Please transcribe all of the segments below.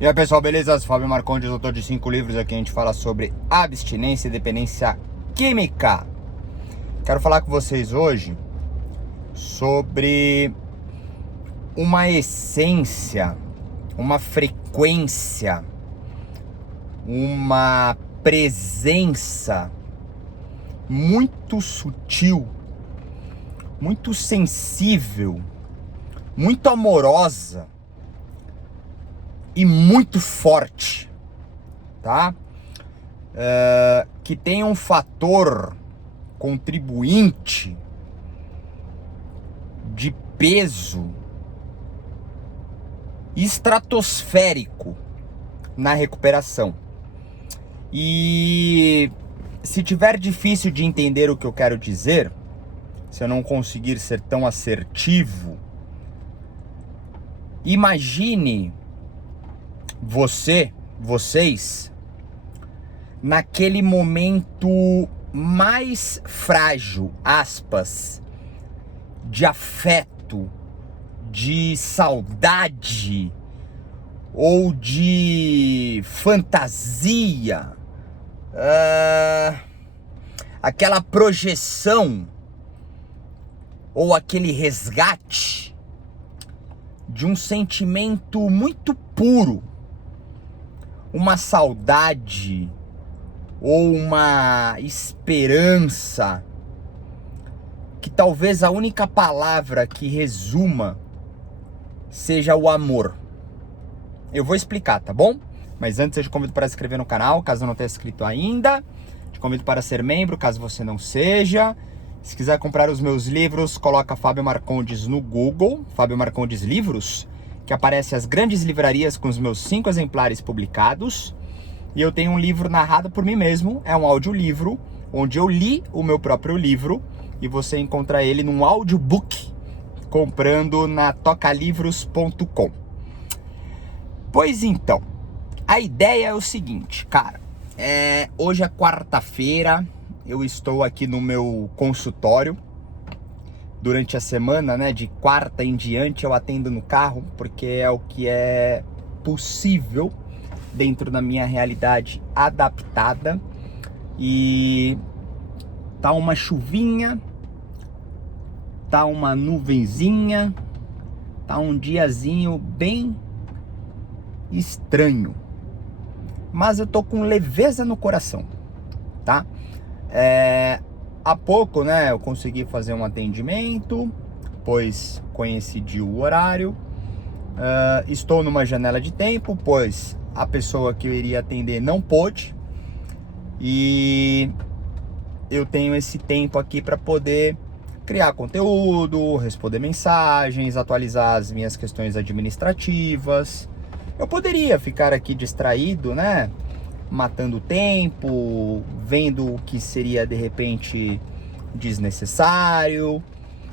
E aí pessoal, beleza? Fábio Marcondes, autor de 5 livros. Aqui a gente fala sobre abstinência e dependência química. Quero falar com vocês hoje sobre uma essência, uma frequência, uma presença muito sutil, muito sensível, muito amorosa e muito forte, tá? Que tem um fator contribuinte de peso estratosférico na recuperação. E se tiver difícil de entender o que eu quero dizer, se eu não conseguir ser tão assertivo, imagine vocês, naquele momento mais frágil, aspas, de afeto, de saudade ou de fantasia, aquela projeção ou aquele resgate de um sentimento muito puro, uma saudade ou uma esperança, que talvez a única palavra que resuma seja o amor. Eu vou explicar, tá bom? Mas antes eu te convido para se inscrever no canal, caso não tenha inscrito ainda. Te convido para ser membro, caso você não seja. Se quiser comprar os meus livros, coloca Fábio Marcondes no Google, Fábio Marcondes Livros, que aparece as grandes livrarias com os meus 5 exemplares publicados. E eu tenho um livro narrado por mim mesmo, é um audiolivro, onde eu li o meu próprio livro, e você encontra ele num audiobook, comprando na tocalivros.com. Pois então, a ideia é o seguinte, cara, hoje é quarta-feira, eu estou aqui no meu consultório. Durante a semana, né, de quarta em diante, eu atendo no carro, porque é o que é possível dentro da minha realidade adaptada. E tá uma chuvinha, tá uma nuvenzinha, tá um diazinho bem estranho, mas eu tô com leveza no coração, tá? Há pouco, né, eu consegui fazer um atendimento, pois coincidiu o horário. Estou numa janela de tempo, pois a pessoa que eu iria atender não pôde. E eu tenho esse tempo aqui para poder criar conteúdo, responder mensagens, atualizar as minhas questões administrativas. Eu poderia ficar aqui distraído, né? Matando tempo, vendo o que seria de repente desnecessário,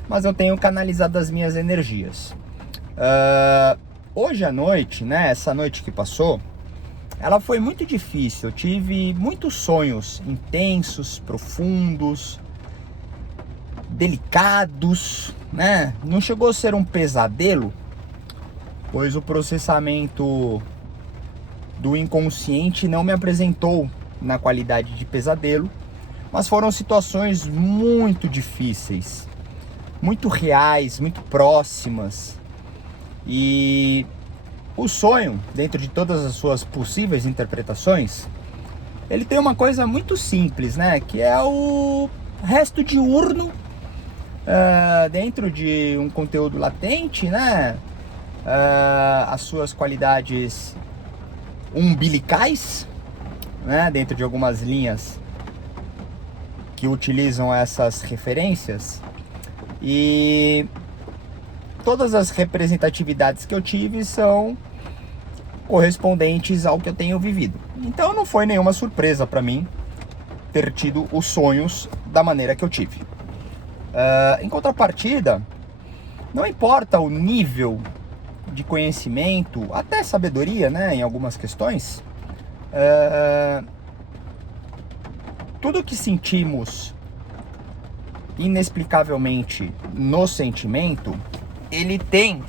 mas eu tenho canalizado as minhas energias. Hoje à noite, né? Essa noite que passou, ela foi muito difícil. Eu tive muitos sonhos intensos, profundos, delicados, né? Não chegou a ser um pesadelo, pois o processamento do inconsciente não me apresentou na qualidade de pesadelo, mas foram situações muito difíceis, muito reais, muito próximas. E o sonho, dentro de todas as suas possíveis interpretações, ele tem uma coisa muito simples, né? Que é o resto diurno dentro de um conteúdo latente, né? As suas qualidades umbilicais, né, dentro de algumas linhas que utilizam essas referências, e todas as representatividades que eu tive são correspondentes ao que eu tenho vivido. Então não foi nenhuma surpresa para mim ter tido os sonhos da maneira que eu tive. Em contrapartida, não importa o nível de conhecimento, até sabedoria, né, em algumas questões, tudo que sentimos inexplicavelmente no sentimento, ele tem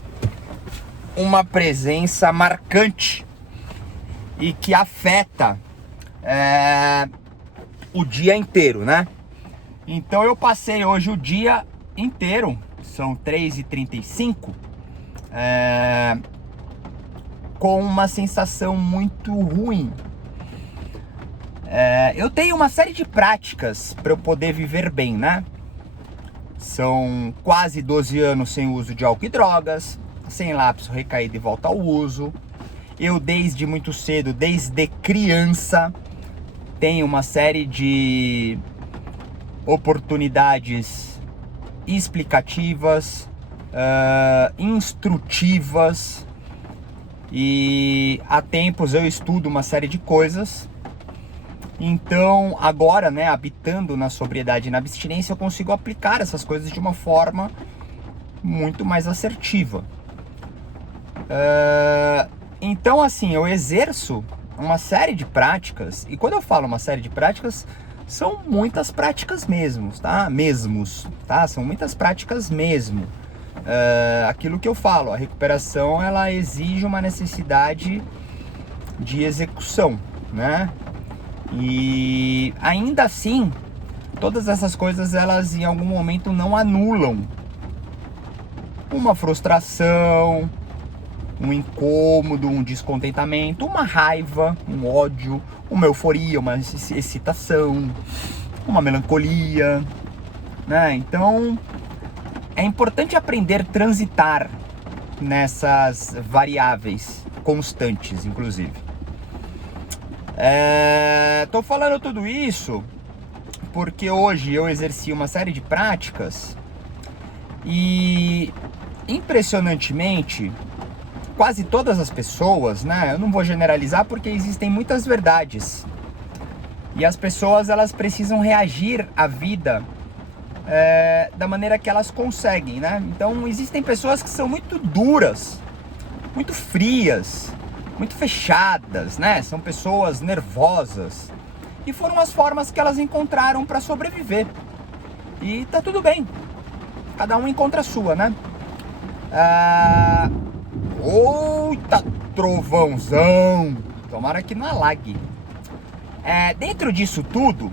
uma presença marcante e que afeta o dia inteiro, né? Então eu passei hoje o dia inteiro, são 3h35, com uma sensação muito ruim. Eu tenho uma série de práticas para eu poder viver bem, né? São quase 12 anos sem uso de álcool e drogas, sem lápis recaído e volta ao uso. Eu desde muito cedo, desde criança, tenho uma série de oportunidades explicativas, instrutivas, e há tempos eu estudo uma série de coisas. Então agora, né, habitando na sobriedade e na abstinência, eu consigo aplicar essas coisas de uma forma muito mais assertiva. Então assim, eu exerço uma série de práticas, e quando eu falo uma série de práticas, são muitas práticas mesmo, tá? São muitas práticas mesmo. Aquilo que eu falo, a recuperação, ela exige uma necessidade de execução, né? E ainda assim, todas essas coisas, elas em algum momento não anulam uma frustração, um incômodo, um descontentamento, uma raiva, um ódio, uma euforia, uma excitação, uma melancolia, né? Então é importante aprender a transitar nessas variáveis constantes, inclusive. Tô falando tudo isso porque hoje eu exerci uma série de práticas e, impressionantemente, quase todas as pessoas, né? Eu não vou generalizar porque existem muitas verdades. E as pessoas, elas precisam reagir à vida da maneira que elas conseguem, né? Então existem pessoas que são muito duras, muito frias, muito fechadas, né? São pessoas nervosas. E foram as formas que elas encontraram para sobreviver. E tá tudo bem. Cada um encontra a sua, né? Eita, trovãozão! Tomara que não alague. Dentro disso tudo,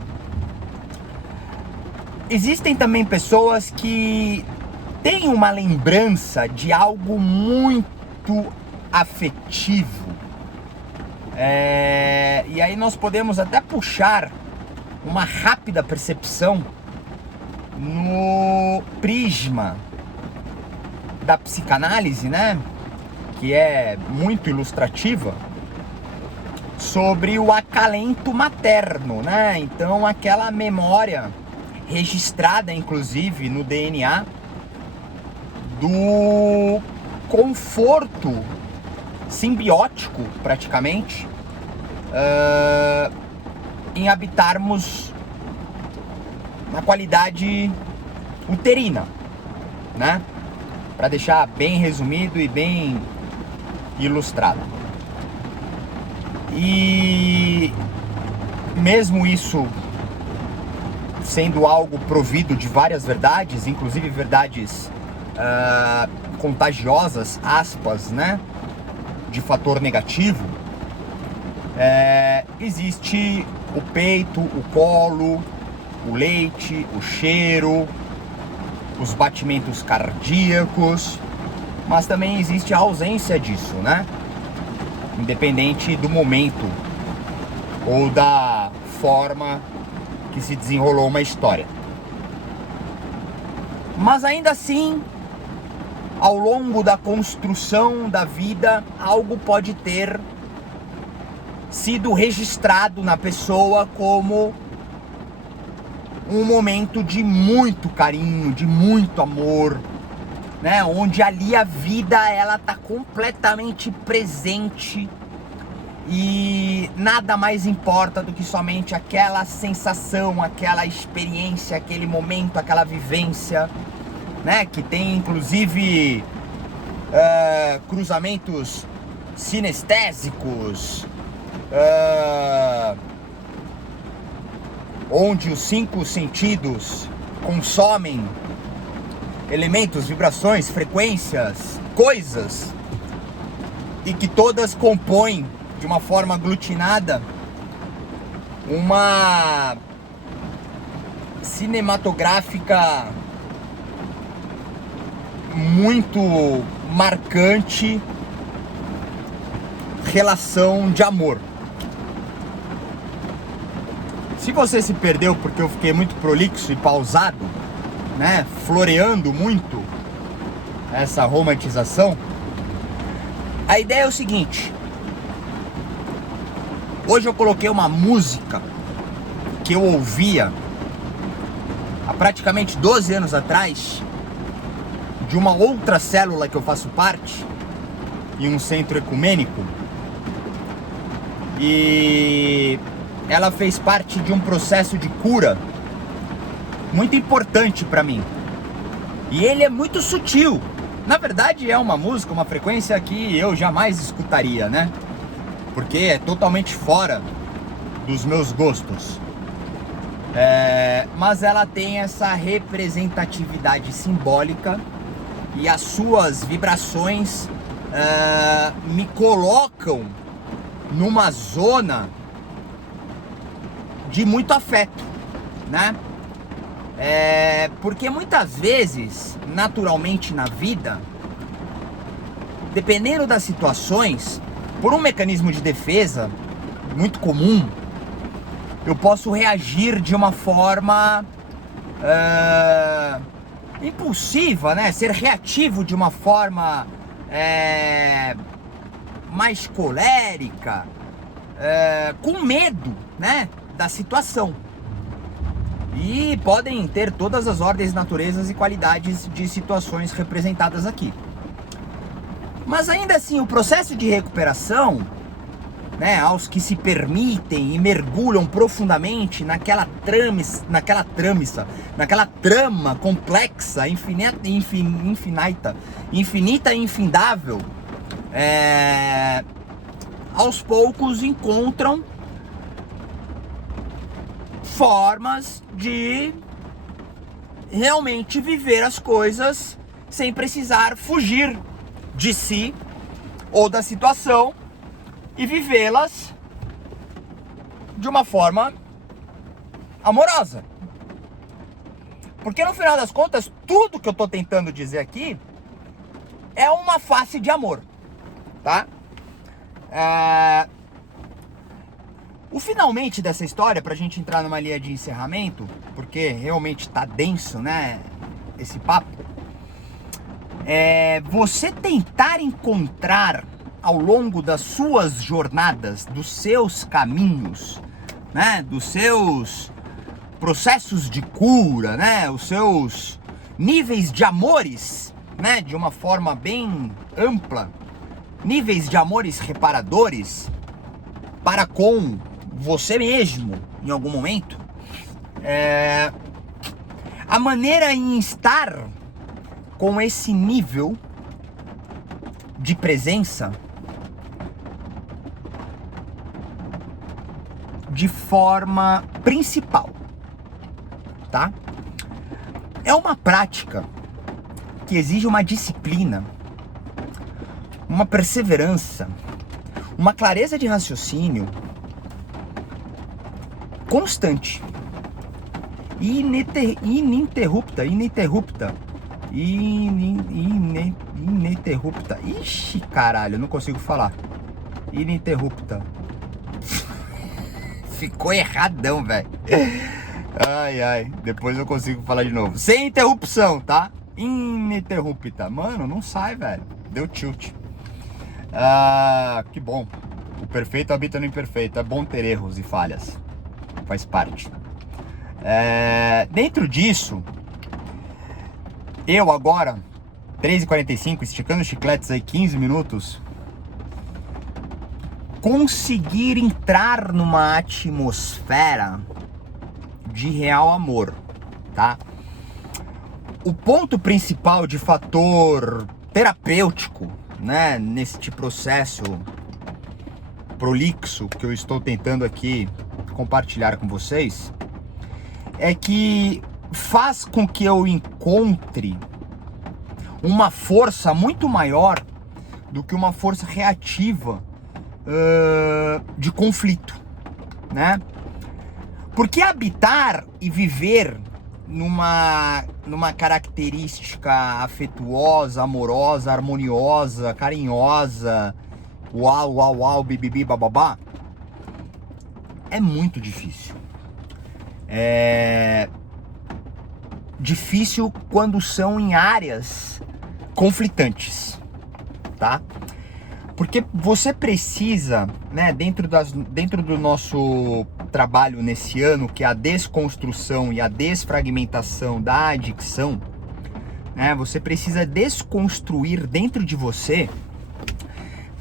existem também pessoas que têm uma lembrança de algo muito afetivo. E aí nós podemos até puxar uma rápida percepção no prisma da psicanálise, né? Que é muito ilustrativa, sobre o acalento materno, né? Então aquela memória registrada, inclusive, no DNA, do conforto simbiótico, praticamente, em habitarmos na qualidade uterina, né? Para deixar bem resumido e bem ilustrado. E mesmo isso sendo algo provido de várias verdades, inclusive verdades contagiosas, aspas, né, de fator negativo, existe o peito, o colo, o leite, o cheiro, os batimentos cardíacos, mas também existe a ausência disso, né? Independente do momento ou da forma que se desenrolou uma história. Mas ainda assim, ao longo da construção da vida, algo pode ter sido registrado na pessoa como um momento de muito carinho, de muito amor, né? Onde ali a vida, ela tá completamente presente e nada mais importa do que somente aquela sensação, aquela experiência, aquele momento, aquela vivência, né? Que tem inclusive cruzamentos sinestésicos, onde os 5 sentidos consomem elementos, vibrações, frequências, coisas, e que todas compõem de uma forma aglutinada, uma cinematográfica muito marcante relação de amor. Se você se perdeu porque eu fiquei muito prolixo e pausado, né, floreando muito essa romantização, a ideia é o seguinte: hoje eu coloquei uma música que eu ouvia há praticamente 12 anos atrás, de uma outra célula que eu faço parte, em um centro ecumênico, e ela fez parte de um processo de cura muito importante para mim. E ele é muito sutil. Na verdade é uma música, uma frequência que eu jamais escutaria, né? Porque é totalmente fora dos meus gostos. Mas ela tem essa representatividade simbólica e as suas vibrações me colocam numa zona de muito afeto, né? Porque muitas vezes, naturalmente na vida, dependendo das situações, por um mecanismo de defesa muito comum, eu posso reagir de uma forma impulsiva, né? Ser reativo de uma forma mais colérica, com medo, né, da situação. E podem ter todas as ordens, naturezas e qualidades de situações representadas aqui. Mas ainda assim, o processo de recuperação, né, aos que se permitem e mergulham profundamente naquela trama complexa, infinita e infindável, aos poucos encontram formas de realmente viver as coisas sem precisar fugir de si ou da situação e vivê-las de uma forma amorosa. Porque no final das contas, tudo que eu tô tentando dizer aqui é uma face de amor, tá? O finalmente dessa história, pra gente entrar numa linha de encerramento, porque realmente tá denso, né, esse papo, você tentar encontrar ao longo das suas jornadas, dos seus caminhos, né, dos seus processos de cura, né, os seus níveis de amores, né, de uma forma bem ampla, níveis de amores reparadores para com você mesmo em algum momento, a maneira em estar com esse nível de presença de forma principal, tá? É uma prática que exige uma disciplina, uma perseverança, uma clareza de raciocínio constante, ininterrupta. Ixi, caralho, não consigo falar. Ininterrupta. Ficou erradão, velho. Ai, depois eu consigo falar de novo. Sem interrupção, tá? Ininterrupta. Mano, não sai, velho. Deu tilt. Que bom. O perfeito habita no imperfeito. É bom ter erros e falhas. Faz parte. Dentro disso, eu agora, 3h45, esticando os chicletes aí 15 minutos, conseguir entrar numa atmosfera de real amor, tá? O ponto principal de fator terapêutico, né, neste processo prolixo que eu estou tentando aqui compartilhar com vocês, é que faz com que eu encontre uma força muito maior do que uma força reativa de conflito, né? Porque habitar e viver numa característica afetuosa, amorosa, harmoniosa, carinhosa, uau, uau, uau, bibibi, bababá, é muito difícil. É difícil quando são em áreas conflitantes, tá? Porque você precisa, né, dentro do nosso trabalho nesse ano, que é a desconstrução e a desfragmentação da adicção, né, você precisa desconstruir dentro de você,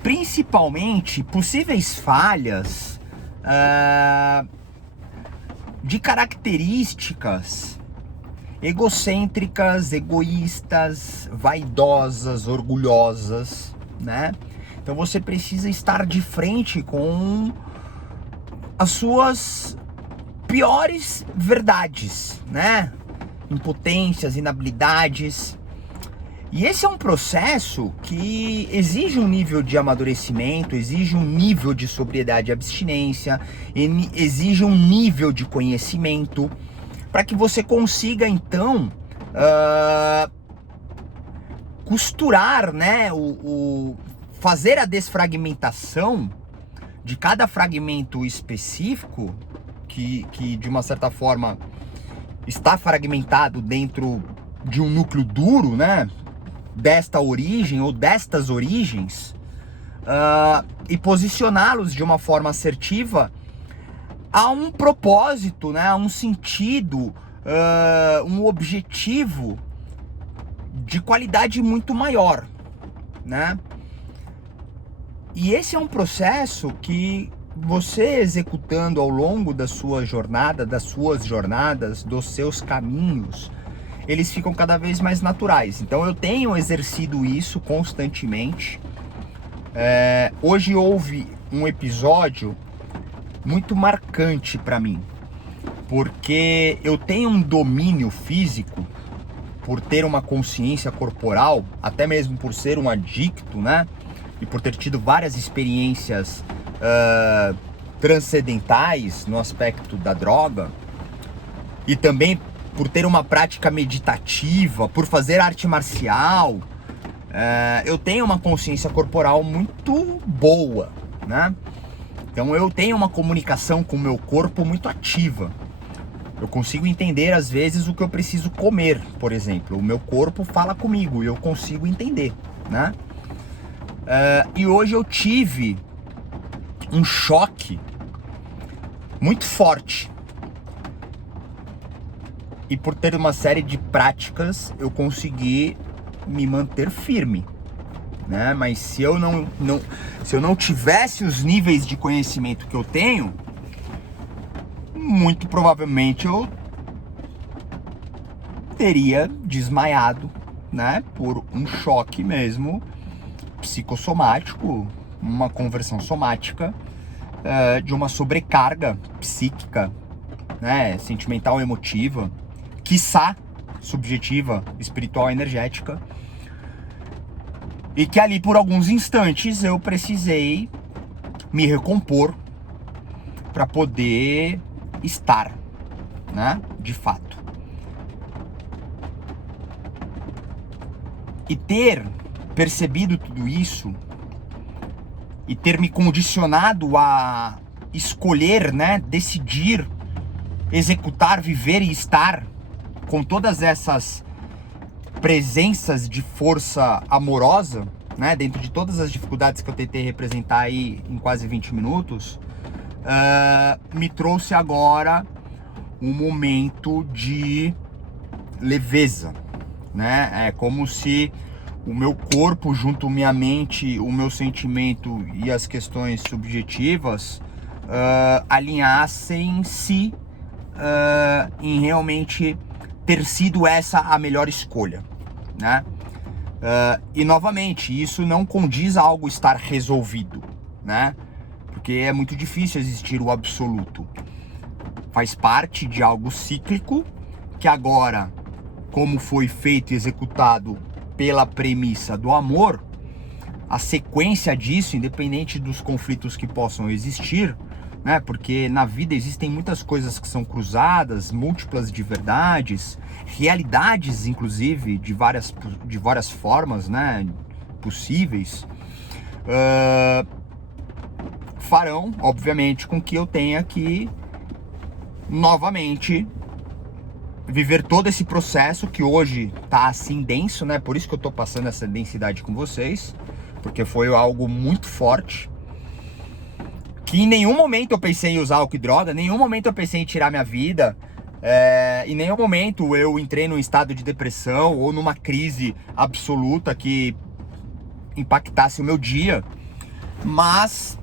principalmente, possíveis falhas de características egocêntricas, egoístas, vaidosas, orgulhosas, né? Então você precisa estar de frente com as suas piores verdades, né? Impotências, inabilidades. E esse é um processo que exige um nível de amadurecimento, exige um nível de sobriedade e abstinência, exige um nível de conhecimento, para que você consiga então costurar, né, fazer a desfragmentação de cada fragmento específico que de uma certa forma está fragmentado dentro de um núcleo duro, né, desta origem ou destas origens, e posicioná-los de uma forma assertiva a um propósito, né, a um sentido, um objetivo de qualidade muito maior, né? E esse é um processo que você executando ao longo da sua jornada, das suas jornadas, dos seus caminhos, eles ficam cada vez mais naturais. Então eu tenho exercido isso constantemente. Hoje houve um episódio muito marcante para mim, porque eu tenho um domínio físico, por ter uma consciência corporal, até mesmo por ser um adicto, né? E por ter tido várias experiências transcendentais no aspecto da droga, e também por ter uma prática meditativa, por fazer arte marcial, eu tenho uma consciência corporal muito boa, né? Então eu tenho uma comunicação com o meu corpo muito ativa. Eu consigo entender às vezes o que eu preciso comer, por exemplo. O meu corpo fala comigo e eu consigo entender, né? E hoje eu tive um choque muito forte. E por ter uma série de práticas, eu consegui me manter firme, né? Mas se eu não tivesse os níveis de conhecimento que eu tenho, muito provavelmente eu teria desmaiado, né? Por um choque mesmo psicossomático, uma conversão somática, de uma sobrecarga psíquica, né? Sentimental, emotiva, quiçá subjetiva, espiritual, energética. E que ali por alguns instantes eu precisei me recompor para poder estar, né, de fato. E ter percebido tudo isso e ter me condicionado a escolher, né, decidir, executar, viver e estar com todas essas presenças de força amorosa, né, dentro de todas as dificuldades que eu tentei representar aí em quase 20 minutos, me trouxe agora um momento de leveza, né? É como se o meu corpo junto à minha mente, o meu sentimento e as questões subjetivas alinhassem-se em realmente ter sido essa a melhor escolha, né? E novamente, isso não condiz a algo estar resolvido, né? Porque é muito difícil existir o absoluto. Faz parte de algo cíclico que agora, como foi feito e executado pela premissa do amor, a sequência disso, independente dos conflitos que possam existir, né? Porque na vida existem muitas coisas que são cruzadas, múltiplas de verdades, realidades, inclusive, de várias formas, né? Possíveis, farão, obviamente, com que eu tenha que novamente viver todo esse processo que hoje tá assim denso, né? Por isso que eu tô passando essa densidade com vocês, porque foi algo muito forte, que em nenhum momento eu pensei em usar álcool e droga, em nenhum momento eu pensei em tirar minha vida, em nenhum momento eu entrei num estado de depressão ou numa crise absoluta que impactasse o meu dia, mas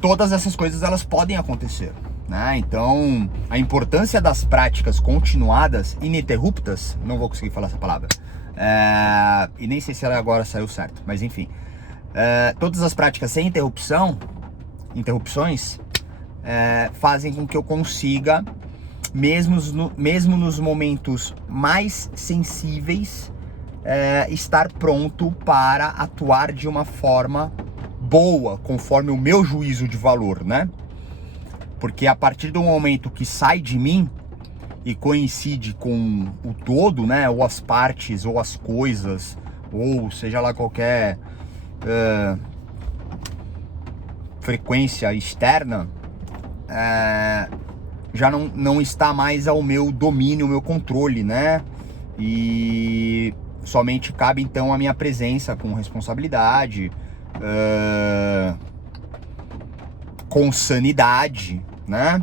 todas essas coisas elas podem acontecer, né? Então a importância das práticas continuadas, ininterruptas, não vou conseguir falar essa palavra, e nem sei se ela agora saiu certo, mas enfim, todas as práticas sem interrupções, fazem com que eu consiga, mesmo nos momentos mais sensíveis, estar pronto para atuar de uma forma boa, conforme o meu juízo de valor, né? Porque a partir do momento que sai de mim e coincide com o todo, né? Ou as partes, ou as coisas, ou seja lá qualquer frequência externa, já não está mais ao meu domínio, ao meu controle, né? E somente cabe então a minha presença com responsabilidade, com sanidade, né?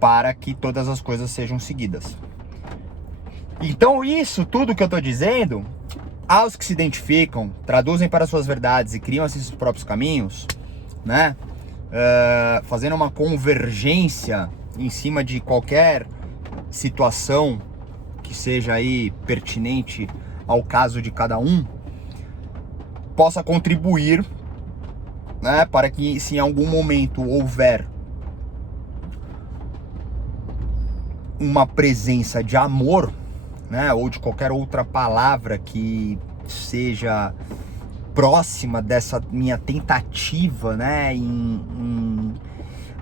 Para que todas as coisas sejam seguidas. Então isso tudo que eu tô dizendo, aos que se identificam, traduzem para suas verdades e criam assim seus próprios caminhos, né? Fazendo uma convergência em cima de qualquer situação que seja aí pertinente ao caso de cada um, possa contribuir, né, para que, se em algum momento houver uma presença de amor, né, ou de qualquer outra palavra que seja próxima dessa minha tentativa, né, em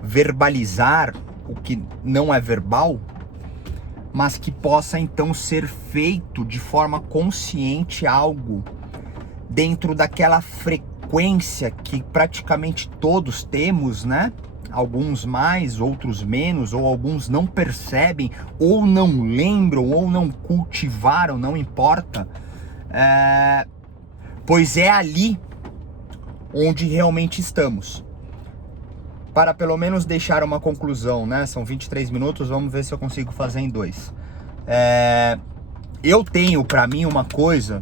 verbalizar o que não é verbal, mas que possa então ser feito de forma consciente algo dentro daquela frequência que praticamente todos temos, né? Alguns mais, outros menos, ou alguns não percebem, ou não lembram, ou não cultivaram, não importa. Pois é ali onde realmente estamos. Para pelo menos deixar uma conclusão, né? São 23 minutos, vamos ver se eu consigo fazer em 2. Eu tenho para mim uma coisa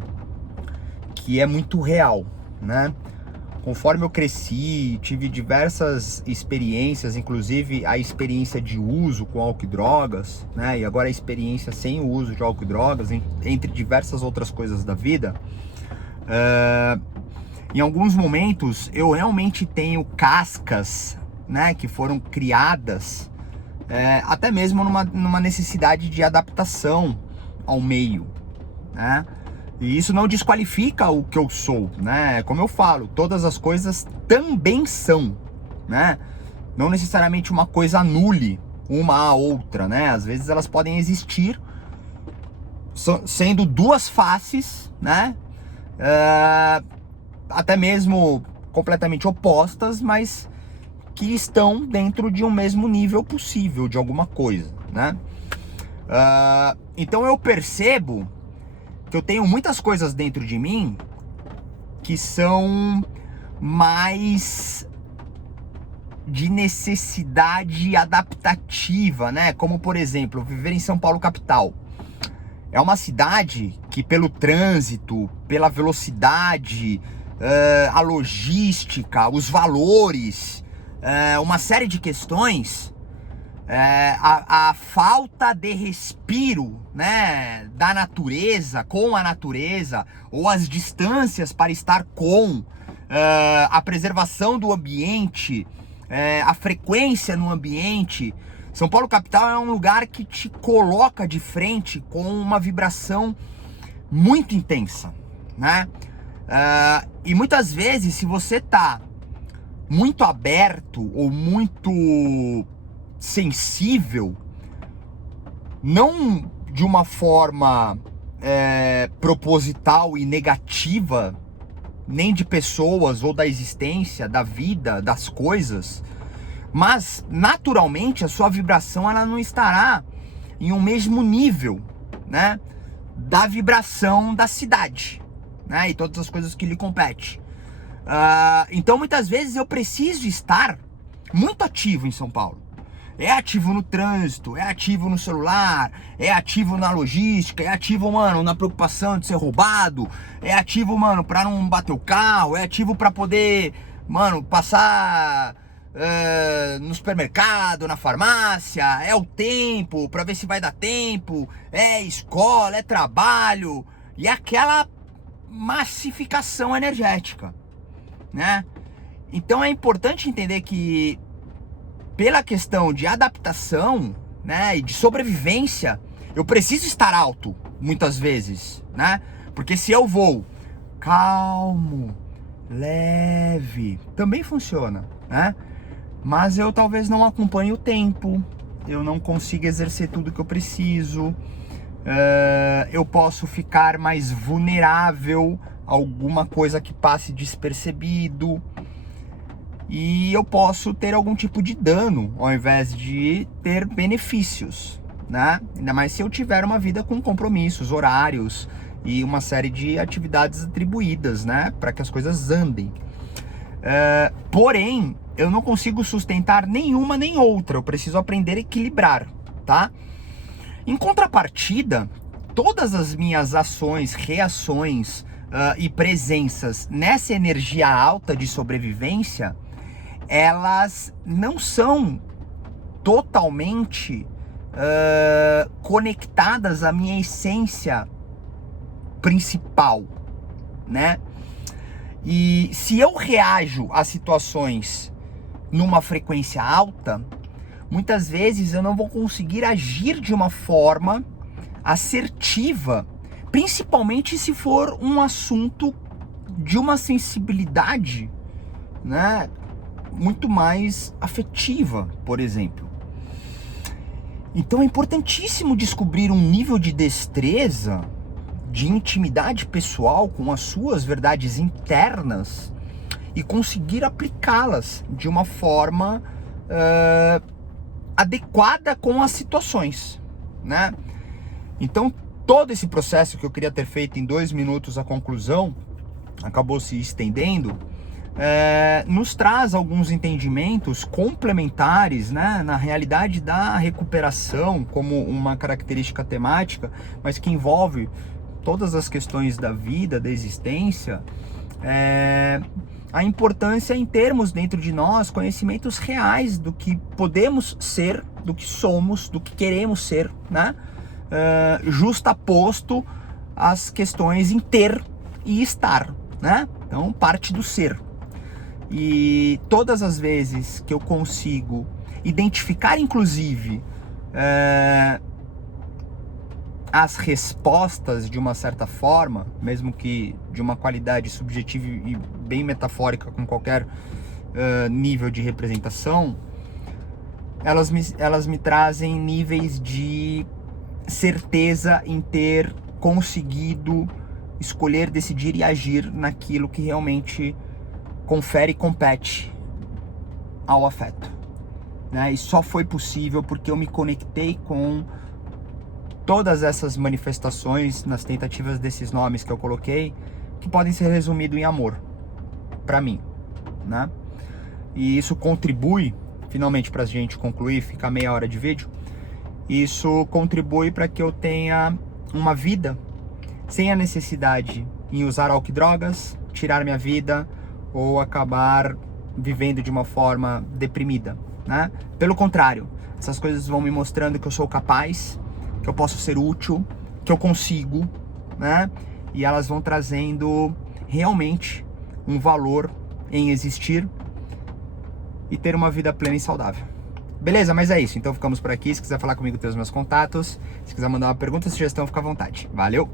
que é muito real, né? Conforme eu cresci, tive diversas experiências, inclusive a experiência de uso com álcool e drogas, né? E agora a experiência sem o uso de álcool e drogas, entre diversas outras coisas da vida. Em alguns momentos eu realmente tenho cascas, né, que foram criadas até mesmo numa necessidade de adaptação ao meio, né? E isso não desqualifica o que eu sou, né? Como eu falo, todas as coisas também são, né? Não necessariamente uma coisa anule uma a outra, né? Às vezes elas podem existir sendo duas faces, né? Até mesmo completamente opostas, mas que estão dentro de um mesmo nível possível de alguma coisa, né? Então eu percebo que eu tenho muitas coisas dentro de mim que são mais de necessidade adaptativa, né? Como, por exemplo, viver em São Paulo capital. É uma cidade que, pelo trânsito, pela velocidade, a logística, os valores, uma série de questões, a falta de respiro, né, da natureza, com a natureza, ou as distâncias para estar com, a preservação do ambiente, a frequência no ambiente. São Paulo capital é um lugar que te coloca de frente com uma vibração muito intensa, né? E muitas vezes, se você tá muito aberto ou muito sensível, não de uma forma proposital e negativa, nem de pessoas ou da existência, da vida, das coisas, mas naturalmente a sua vibração ela não estará em um mesmo nível, né, da vibração da cidade, né, e todas as coisas que lhe competem. Então muitas vezes eu preciso estar muito ativo em São Paulo. É ativo no trânsito, é ativo no celular, é ativo na logística, é ativo, mano, na preocupação de ser roubado, é ativo, mano, pra não bater o carro, é ativo pra poder, mano, passar no supermercado, na farmácia, é o tempo, pra ver se vai dar tempo, é escola, é trabalho, e é aquela massificação energética, né? Então é importante entender que pela questão de adaptação, né, e de sobrevivência, eu preciso estar alto, muitas vezes, né? Porque se eu vou calmo, leve, também funciona, né? Mas eu talvez não acompanhe o tempo, eu não consigo exercer tudo que eu preciso, eu posso ficar mais vulnerável a alguma coisa que passe despercebido, e eu posso ter algum tipo de dano ao invés de ter benefícios, né? Ainda mais se eu tiver uma vida com compromissos, horários e uma série de atividades atribuídas, né? Para que as coisas andem. Porém, eu não consigo sustentar nenhuma nem outra. Eu preciso aprender a equilibrar, tá? Em contrapartida, todas as minhas ações, reações e presenças nessa energia alta de sobrevivência, elas não são totalmente conectadas à minha essência principal, né? E se eu reajo a situações numa frequência alta, muitas vezes eu não vou conseguir agir de uma forma assertiva, principalmente se for um assunto de uma sensibilidade, né, muito mais afetiva, por exemplo. Então é importantíssimo descobrir um nível de destreza, de intimidade pessoal com as suas verdades internas e conseguir aplicá-las de uma forma adequada com as situações, né? Então todo esse processo que eu queria ter feito em 2 minutos, a conclusão acabou se estendendo, nos traz alguns entendimentos complementares, né, na realidade da recuperação como uma característica temática, mas que envolve todas as questões da vida, da existência, a importância em termos dentro de nós conhecimentos reais do que podemos ser, do que somos, do que queremos ser, né, justaposto às questões em ter e estar, né? Então parte do ser. E todas as vezes que eu consigo identificar, inclusive, as respostas de uma certa forma, mesmo que de uma qualidade subjetiva e bem metafórica com qualquer nível de representação, elas me trazem níveis de certeza em ter conseguido escolher, decidir e agir naquilo que realmente confere e compete ao afeto, né? E só foi possível porque eu me conectei com todas essas manifestações nas tentativas desses nomes que eu coloquei, que podem ser resumidos em amor, para mim, né? E isso contribui, finalmente, pra gente concluir, ficar meia hora de vídeo, isso contribui para que eu tenha uma vida sem a necessidade em usar álcool e drogas, tirar minha vida ou acabar vivendo de uma forma deprimida, né? Pelo contrário, essas coisas vão me mostrando que eu sou capaz, que eu posso ser útil, que eu consigo, né? E elas vão trazendo realmente um valor em existir e ter uma vida plena e saudável. Beleza? Mas é isso. Então ficamos por aqui. Se quiser falar comigo, tem os meus contatos. Se quiser mandar uma pergunta, sugestão, fica à vontade. Valeu!